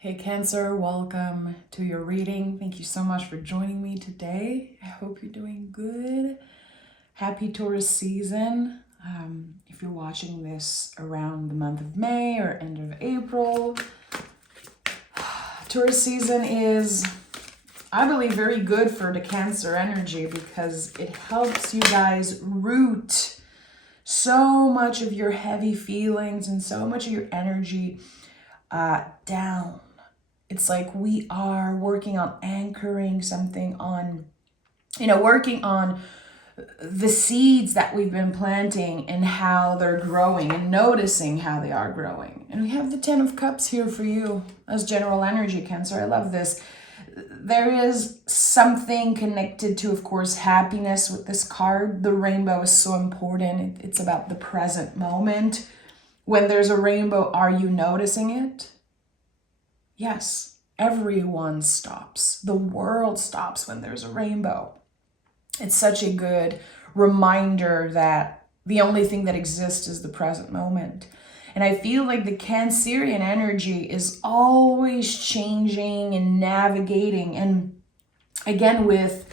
Hey Cancer, welcome to your reading. Thank you so much for joining me today. I hope you're doing good. Happy Taurus season. If you're watching this around the month of May or end of April, Taurus season is, I believe, very good for the Cancer energy because it helps you guys root so much of your heavy feelings and so much of your energy down. It's like we are working on anchoring something on, working on the seeds that we've been planting and how they're growing and noticing how they are growing. And we have the 10 of Cups here for you as general energy, Cancer. I love this. There is something connected to, of course, happiness with this card. The rainbow is so important. It's about the present moment. When there's a rainbow, are you noticing it? Yes, everyone stops. The world stops when there's a rainbow. It's such a good reminder that the only thing that exists is the present moment. And I feel like the Cancerian energy is always changing and navigating. And again, with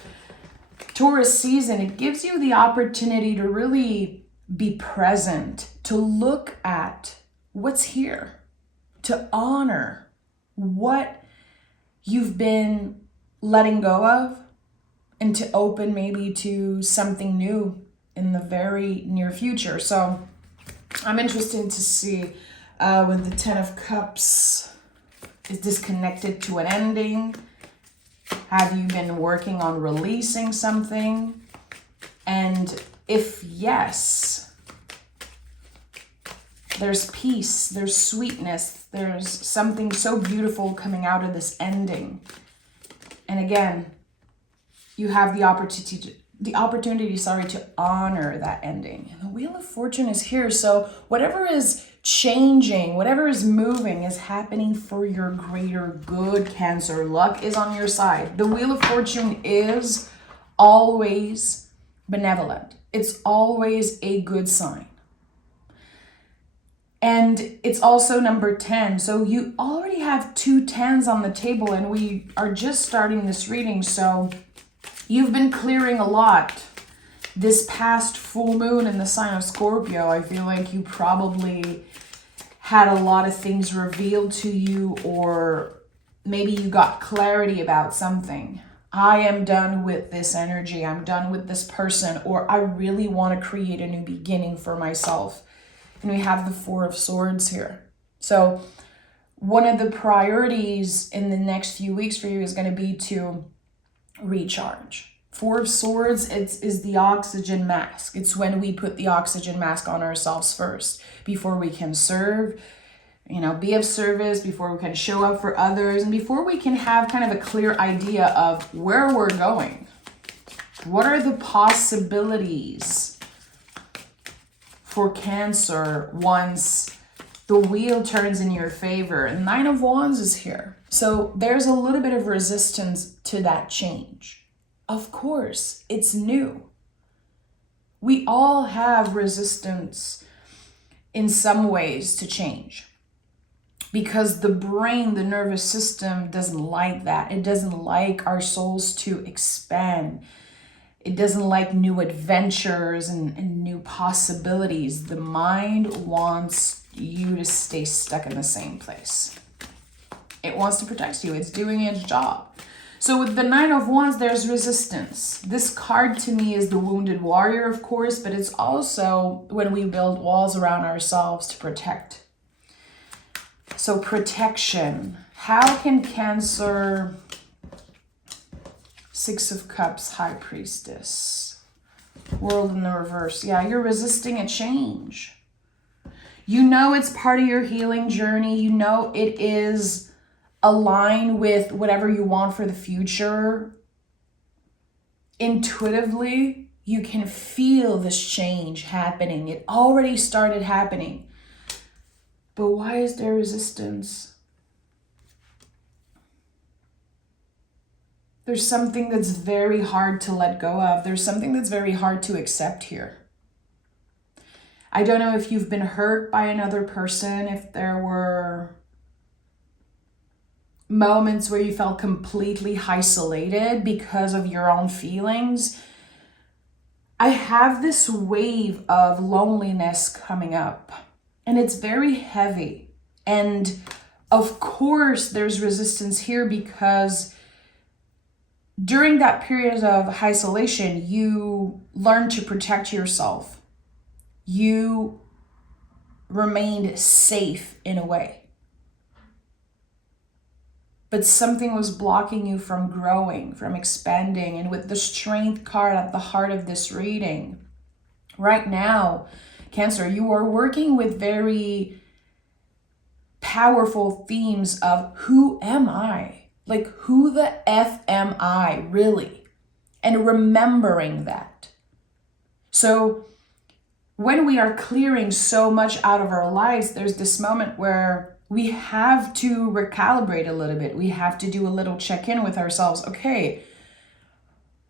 Taurus season, it gives you the opportunity to really be present, to look at what's here, to honor what you've been letting go of, and to open maybe to something new in the very near future. So I'm interested to see with the 10 of Cups, is this connected to an ending? Have you been working on releasing something? And if yes, there's peace, there's sweetness, there's something so beautiful coming out of this ending. And again, you have the opportunity to honor that ending. And the Wheel of Fortune is here. So whatever is changing, whatever is moving is happening for your greater good, Cancer. Luck is on your side. The Wheel of Fortune is always benevolent. It's always a good sign. And it's also number 10. So you already have 2 10s on the table, and we are just starting this reading. So you've been clearing a lot. This past full moon in the sign of Scorpio, I feel like you probably had a lot of things revealed to you, or maybe you got clarity about something. I am done with this energy. I'm done with this person, or I really want to create a new beginning for myself. And we have the 4 of Swords here. So one of the priorities in the next few weeks for you is going to be to recharge. 4 of Swords is the oxygen mask. It's when we put the oxygen mask on ourselves first before we can serve, be of service, before we can show up for others, and before we can have kind of a clear idea of where we're going. What are the possibilities for Cancer once the wheel turns in your favor? And 9 of Wands is here. So there's a little bit of resistance to that change. Of course, it's new. We all have resistance in some ways to change because the brain, the nervous system doesn't like that. It doesn't like our souls to expand. It doesn't like new adventures and new possibilities. The mind wants you to stay stuck in the same place. It wants to protect you. It's doing its job. So with the 9 of Wands, there's resistance. This card to me is the wounded warrior, of course, but it's also when we build walls around ourselves to protect. So protection. How can Cancer... 6 of Cups, High Priestess, World in the reverse. Yeah, you're resisting a change. You know it's part of your healing journey. You know it is aligned with whatever you want for the future. Intuitively, you can feel this change happening. It already started happening. But why is there resistance? There's something that's very hard to let go of. There's something that's very hard to accept here. I don't know if you've been hurt by another person, if there were moments where you felt completely isolated because of your own feelings, I have this wave of loneliness coming up, and it's very heavy. And of course, there's resistance here because during that period of isolation, you learn to protect yourself. You remained safe in a way. But something was blocking you from growing, from expanding. And with the Strength card at the heart of this reading, right now, Cancer, you are working with very powerful themes of who am I? Like, who the F am I really? And remembering that. So when we are clearing so much out of our lives, there's this moment where we have to recalibrate a little bit. We have to do a little check-in with ourselves. Okay,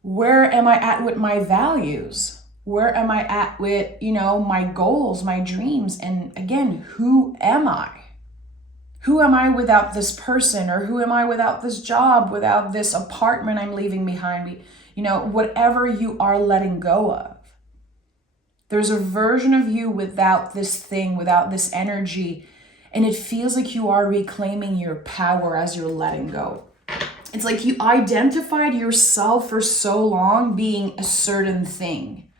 where am I at with my values? Where am I at with, my goals, my dreams? And again, who am I? Who am I without this person? Or who am I without this job, without this apartment I'm leaving behind me? Whatever you are letting go of. There's a version of you without this thing, without this energy, and it feels like you are reclaiming your power as you're letting go. It's like you identified yourself for so long being a certain thing.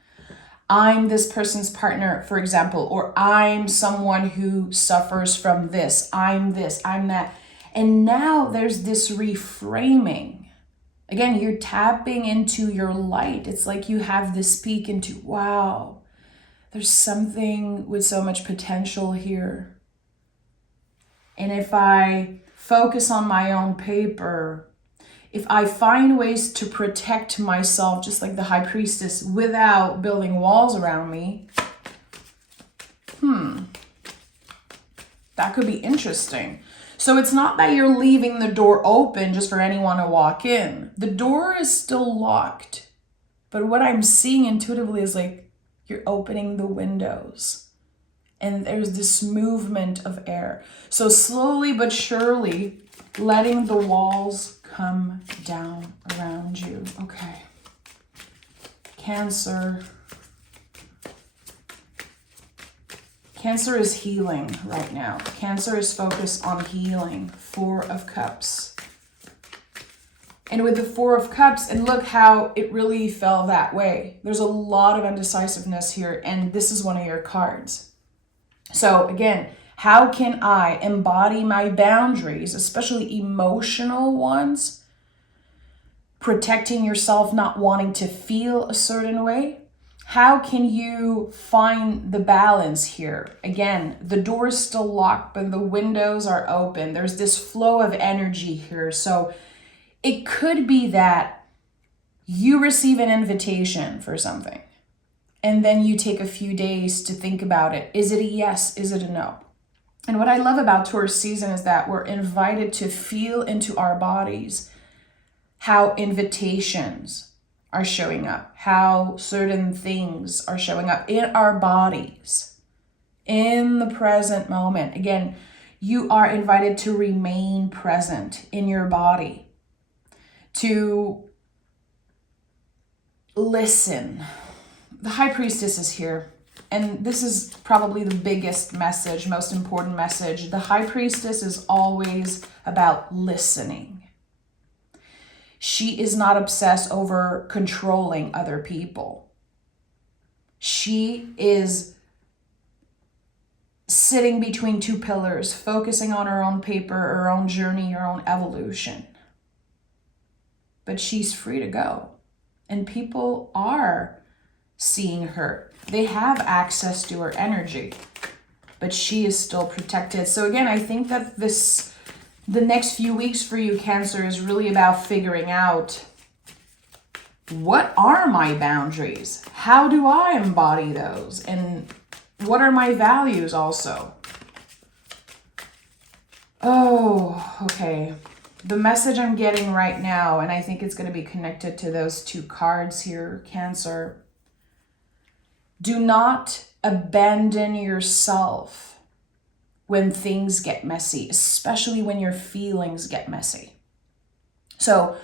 I'm this person's partner, for example, or I'm someone who suffers from this, I'm that. And now there's this reframing. Again, you're tapping into your light. It's like you have this peek into, wow, there's something with so much potential here. And if I focus on my own paper, if I find ways to protect myself, just like the High Priestess, without building walls around me, that could be interesting. So it's not that you're leaving the door open just for anyone to walk in. The door is still locked. But what I'm seeing intuitively is like you're opening the windows. And there's this movement of air. So slowly but surely, letting the walls come down around you. Okay. Cancer. Cancer is healing right now. Cancer is focused on healing. Four of Cups. And with the Four of Cups, and look how it really fell that way. There's a lot of indecisiveness here, and this is one of your cards. So again, how can I embody my boundaries, especially emotional ones? Protecting yourself, not wanting to feel a certain way. How can you find the balance here? Again, the door is still locked, but the windows are open. There's this flow of energy here. So it could be that you receive an invitation for something, and then you take a few days to think about it. Is it a yes? Is it a no? And what I love about Taurus season is that we're invited to feel into our bodies how invitations are showing up, how certain things are showing up in our bodies, in the present moment. Again, you are invited to remain present in your body, to listen. The High Priestess is here, and this is probably the biggest message, most important message. The High Priestess is always about listening. She is not obsessed over controlling other people. She is sitting between two pillars, focusing on her own paper, her own journey, her own evolution. But she's free to go. And people are seeing her. They have access to her energy, but she is still protected. So again, I think that the next few weeks for you, Cancer, is really about figuring out, what are my boundaries? How do I embody those? And what are my values also? Oh, okay. The message I'm getting right now, and I think it's going to be connected to those two cards here, Cancer. Do not abandon yourself when things get messy, especially when your feelings get messy. So,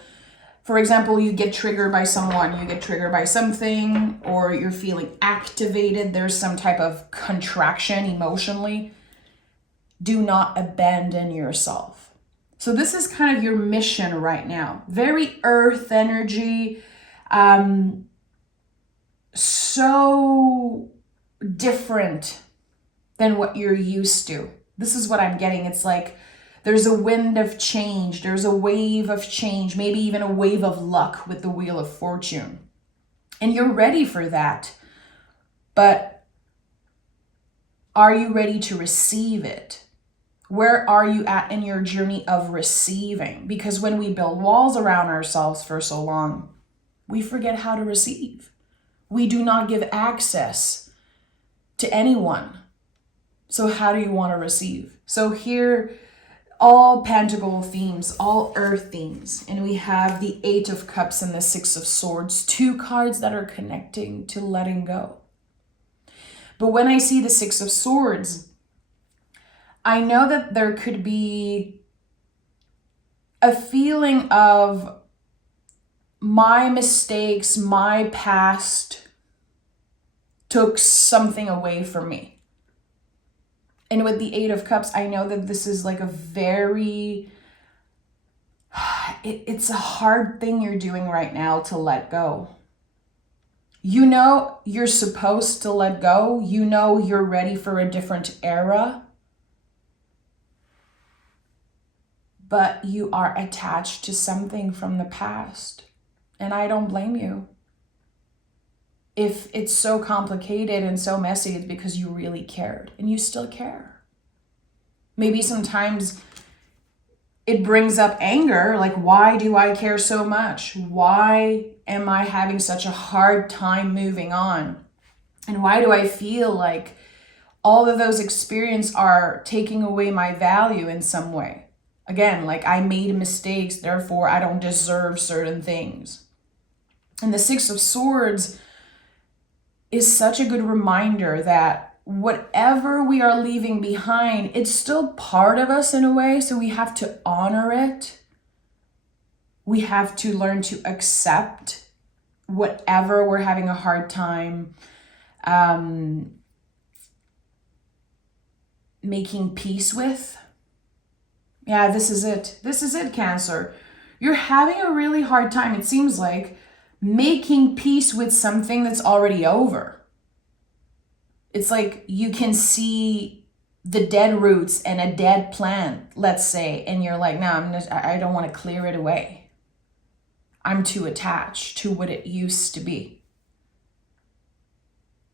for example, you get triggered by someone, you get triggered by something, or you're feeling activated. There's some type of contraction emotionally. Do not abandon yourself. So this is kind of your mission right now. Very earth energy, so different than what you're used to. This is what I'm getting. It's like there's a wind of change. There's a wave of change, maybe even a wave of luck with the Wheel of Fortune. And you're ready for that. But are you ready to receive it? Where are you at in your journey of receiving? Because when we build walls around ourselves for so long, we forget how to receive. We do not give access to anyone. So how do you want to receive? So here, all Pentacle themes, all Earth themes, and we have the 8 of Cups and the 6 of Swords, 2 cards that are connecting to letting go. But when I see the 6 of Swords, I know that there could be a feeling of my mistakes, my past took something away from me. And with the 8 of Cups, I know that this is like a very, it's a hard thing you're doing right now to let go. You know you're supposed to let go. You know you're ready for a different era. But you are attached to something from the past. And I don't blame you. If it's so complicated and so messy, it's because you really cared and you still care. Maybe sometimes it brings up anger, like, why do I care so much? Why am I having such a hard time moving on? And why do I feel like all of those experiences are taking away my value in some way? Again, like I made mistakes, therefore I don't deserve certain things. And the 6 of Swords is such a good reminder that whatever we are leaving behind, it's still part of us in a way, so we have to honor it. We have to learn to accept whatever we're having a hard time making peace with. Yeah, this is it. This is it, Cancer. You're having a really hard time, it seems like, making peace with something that's already over. It's like you can see the dead roots and a dead plant, let's say, and you're like, no, I don't want to clear it away. I'm too attached to what it used to be.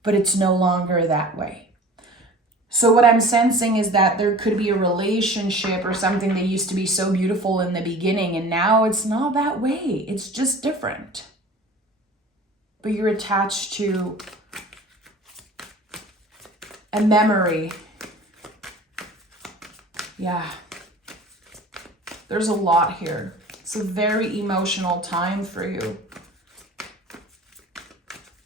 But it's no longer that way. So what I'm sensing is that there could be a relationship or something that used to be so beautiful in the beginning, and now it's not that way. It's just different. But you're attached to a memory. Yeah. There's a lot here. It's a very emotional time for you.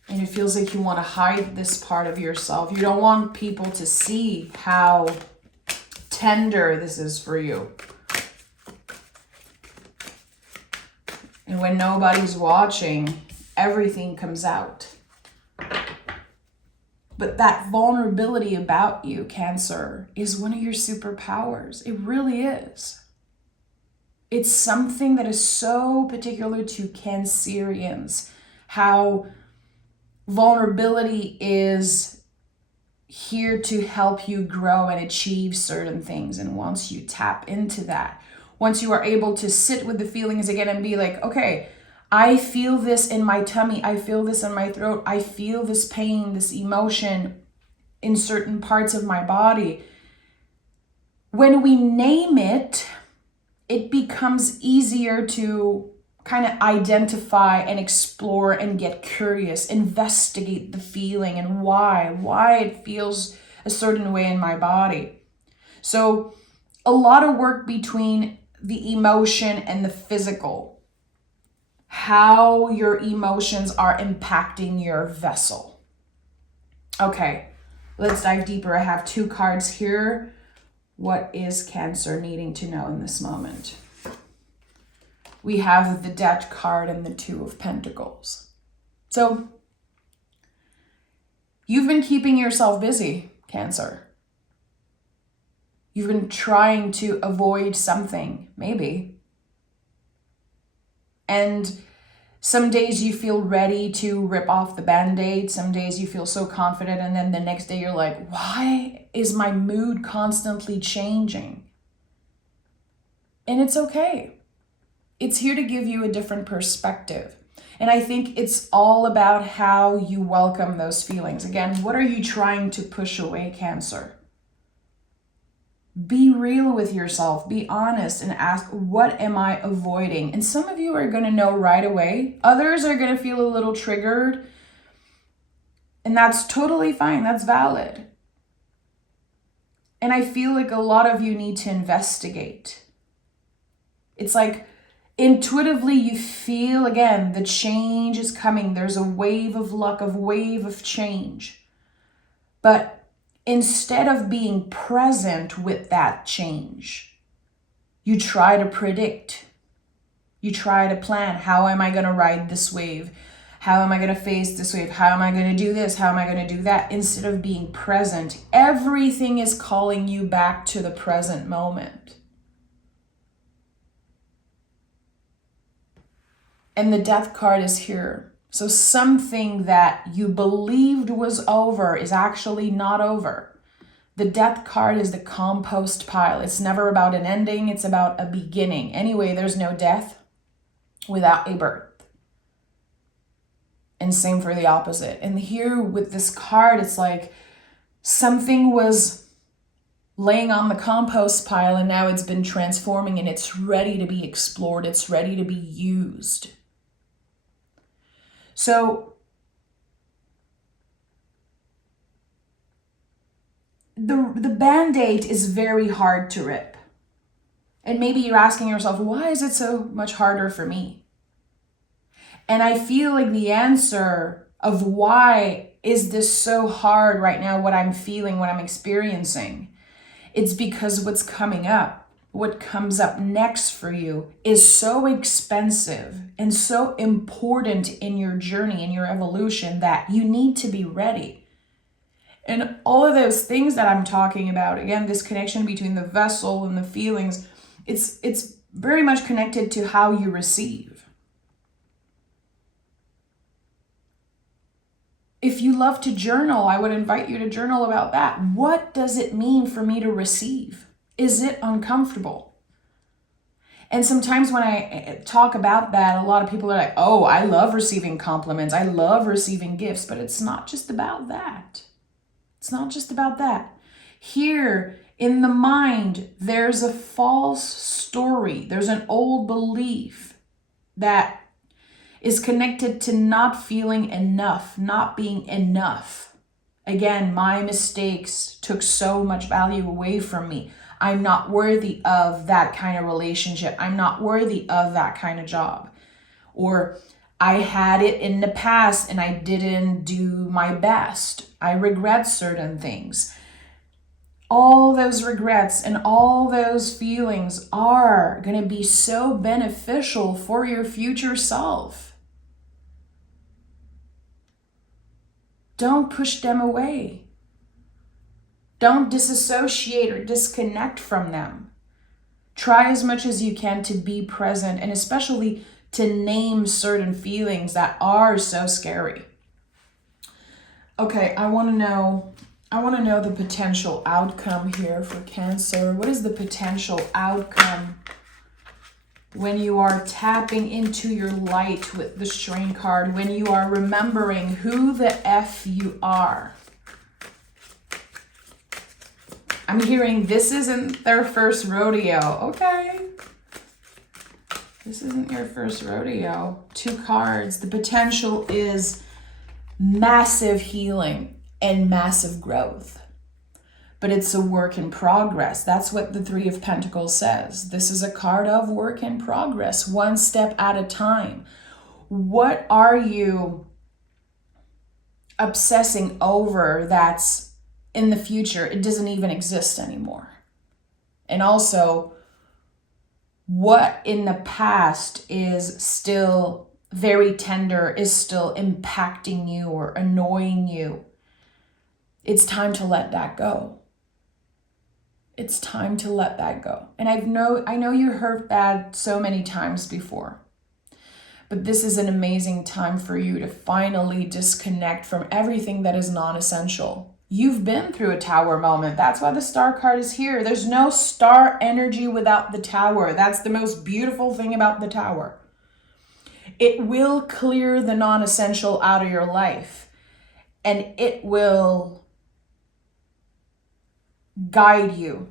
And it feels like you want to hide this part of yourself. You don't want people to see how tender this is for you. And when nobody's watching, everything comes out. But that vulnerability about you, Cancer, is one of your superpowers. It really is. It's something that is so particular to Cancerians. How vulnerability is here to help you grow and achieve certain things. And once you tap into that, once you are able to sit with the feelings again and be like, okay, I feel this in my tummy. I feel this in my throat. I feel this pain, this emotion in certain parts of my body. When we name it, it becomes easier to kind of identify and explore and get curious, investigate the feeling and why it feels a certain way in my body. So a lot of work between the emotion and the physical. How your emotions are impacting your vessel. Okay, let's dive deeper. I have 2 cards here. What is Cancer needing to know in this moment? We have the Death card and the Two of Pentacles. So you've been keeping yourself busy, Cancer. You've been trying to avoid something, maybe. And some days you feel ready to rip off the Band-Aid. Some days you feel so confident. And then the next day you're like, why is my mood constantly changing? And it's okay. It's here to give you a different perspective. And I think it's all about how you welcome those feelings. Again, what are you trying to push away, Cancer? Be real with yourself, be honest, and ask, what am I avoiding? And some of you are going to know right away. Others are going to feel a little triggered. And that's totally fine. That's valid. And I feel like a lot of you need to investigate. It's like intuitively you feel, again, the change is coming. There's a wave of luck, a wave of change. But instead of being present with that change, you try to predict. You try to plan. How am I going to ride this wave? How am I going to face this wave? How am I going to do this? How am I going to do that? Instead of being present, everything is calling you back to the present moment. And the Death card is here. So something that you believed was over is actually not over. The Death card is the compost pile. It's never about an ending. It's about a beginning. Anyway, there's no death without a birth. And same for the opposite. And here with this card, it's like something was laying on the compost pile and now it's been transforming and it's ready to be explored. It's ready to be used. So the Band-Aid is very hard to rip. And maybe you're asking yourself, why is it so much harder for me? And I feel like the answer of why is this so hard right now, what I'm feeling, what I'm experiencing, it's because what's coming up, what comes up next for you is so expensive and so important in your journey, in your evolution, that you need to be ready. And all of those things that I'm talking about, again, this connection between the vessel and the feelings, it's very much connected to how you receive. If you love to journal, I would invite you to journal about that. What does it mean for me to receive? Is it uncomfortable? And sometimes when I talk about that, a lot of people are like, oh, I love receiving compliments. I love receiving gifts, but it's not just about that. It's not just about that. Here in the mind, there's a false story. There's an old belief that is connected to not feeling enough, not being enough. Again, my mistakes took so much value away from me. I'm not worthy of that kind of relationship. I'm not worthy of that kind of job. Or I had it in the past and I didn't do my best. I regret certain things. All those regrets and all those feelings are going to be so beneficial for your future self. Don't push them away. Don't disassociate or disconnect from them. Try as much as you can to be present, and especially to name certain feelings that are so scary. Okay, I want to know the potential outcome here for Cancer. What is the potential outcome when you are tapping into your light with the Strain card, when you are remembering who the F you are? I'm hearing this isn't their first rodeo. Okay. This isn't your first rodeo. 2 cards. The potential is massive healing and massive growth. But it's a work in progress. That's what the 3 of Pentacles says. This is a card of work in progress, one step at a time. What are you obsessing over that's in the future? It doesn't even exist anymore. And also, what in the past is still very tender, is still impacting you or annoying you. It's time to let that go. It's time to let that go. And I know you heard that so many times before. But this is an amazing time for you to finally disconnect from everything that is non-essential. You've been through a tower moment. That's why the star card is here. There's no star energy without the tower. That's the most beautiful thing about the tower. It will clear the non-essential out of your life, and it will guide you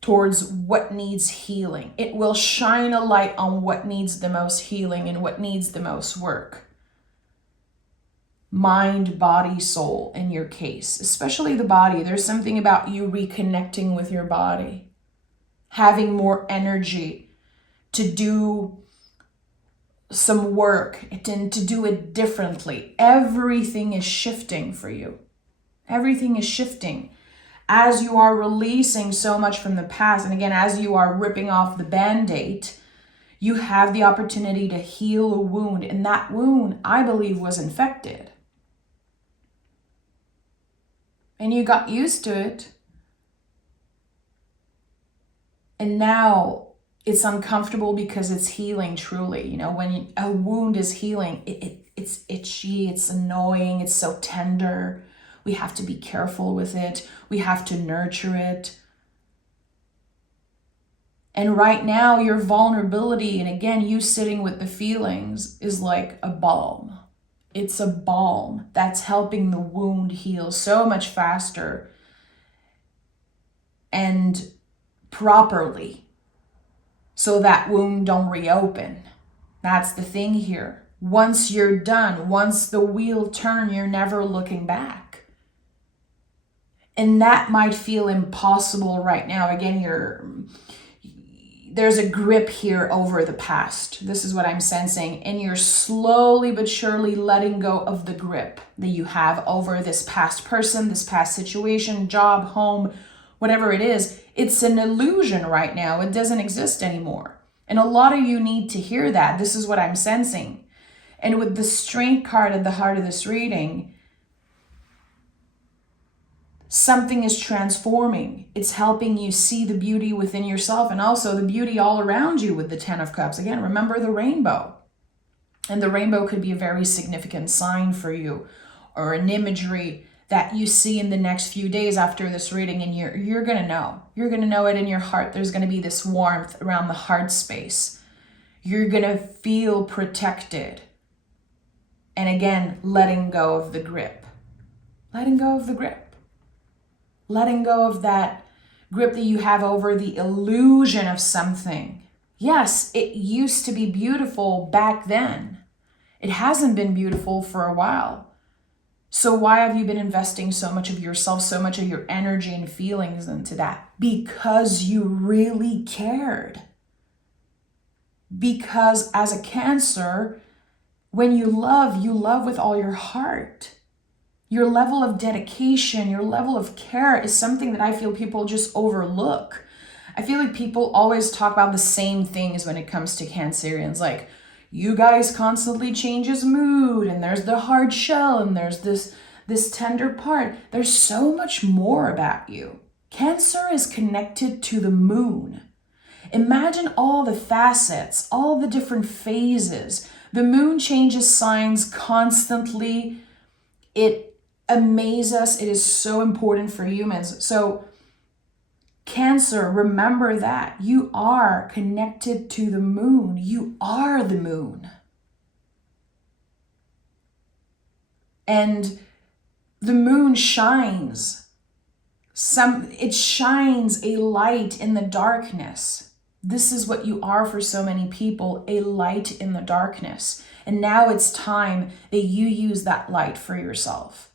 towards what needs healing. It will shine a light on what needs the most healing and what needs the most work. Mind, body, soul in your case, especially the body. There's something about you reconnecting with your body, having more energy to do some work and to do it differently. Everything is shifting for you. Everything is shifting. As you are releasing so much from the past, and again, as you are ripping off the Band-Aid, you have the opportunity to heal a wound. And that wound, I believe, was infected. And you got used to it. And now it's uncomfortable because it's healing truly. You know, when a wound is healing, it's itchy, it's annoying, it's so tender. We have to be careful with it. We have to nurture it. And right now, your vulnerability, and again, you sitting with the feelings, is like a balm. It's a balm that's helping the wound heal so much faster and properly, so that wound don't reopen. That's the thing here. Once you're done, once the wheel turns, you're never looking back. And that might feel impossible right now. Again, there's a grip here over the past. This is what I'm sensing. And you're slowly but surely letting go of the grip that you have over this past person, this past situation, job, home, whatever it is. It's an illusion right now. It doesn't exist anymore. And a lot of you need to hear that. This is what I'm sensing. And with the Strength card at the heart of this reading, something is transforming. It's helping you see the beauty within yourself and also the beauty all around you with the Ten of Cups. Again, remember the rainbow. And the rainbow could be a very significant sign for you, or an imagery that you see in the next few days after this reading, and you're going to know. You're going to know it in your heart. There's going to be this warmth around the heart space. You're going to feel protected. And again, letting go of the grip. Letting go of the grip. Letting go of that grip that you have over the illusion of something. Yes, it used to be beautiful back then. It hasn't been beautiful for a while. So why have you been investing so much of yourself, so much of your energy and feelings into that? Because you really cared. Because as a Cancer, when you love with all your heart. Your level of dedication, your level of care is something that I feel people just overlook. I feel like people always talk about the same things when it comes to Cancerians. Like, you guys constantly change his mood, and there's the hard shell, and there's this tender part. There's so much more about you. Cancer is connected to the moon. Imagine all the facets, all the different phases. The moon changes signs constantly. It amazes us. It is so important for humans. So Cancer, remember that you are connected to the moon. You are the moon. And the moon shines. It shines a light in the darkness. This is what you are for so many people, a light in the darkness. And now it's time that you use that light for yourself.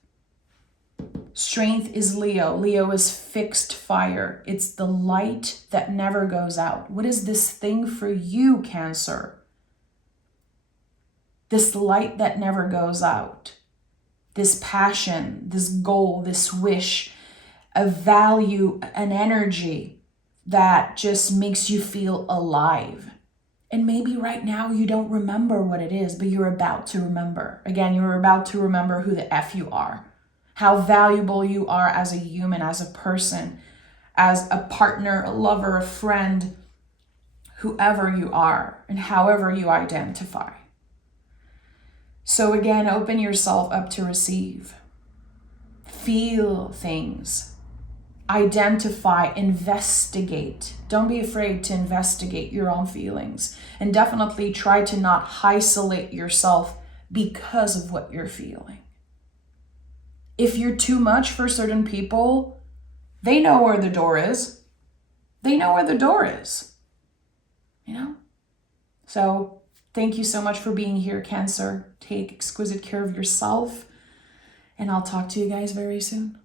Strength is Leo. Leo is fixed fire. It's the light that never goes out. What is this thing for you, Cancer? This light that never goes out. This passion, this goal, this wish, a value, an energy that just makes you feel alive. And maybe right now you don't remember what it is, but you're about to remember. Again, you're about to remember who the F you are, how valuable you are as a human, as a person, as a partner, a lover, a friend, whoever you are, and however you identify. So again, open yourself up to receive. Feel things. Identify, investigate. Don't be afraid to investigate your own feelings. And definitely try to not isolate yourself because of what you're feeling. If you're too much for certain people, they know where the door is. They know where the door is. You know? So thank you so much for being here, Cancer. Take exquisite care of yourself. And I'll talk to you guys very soon.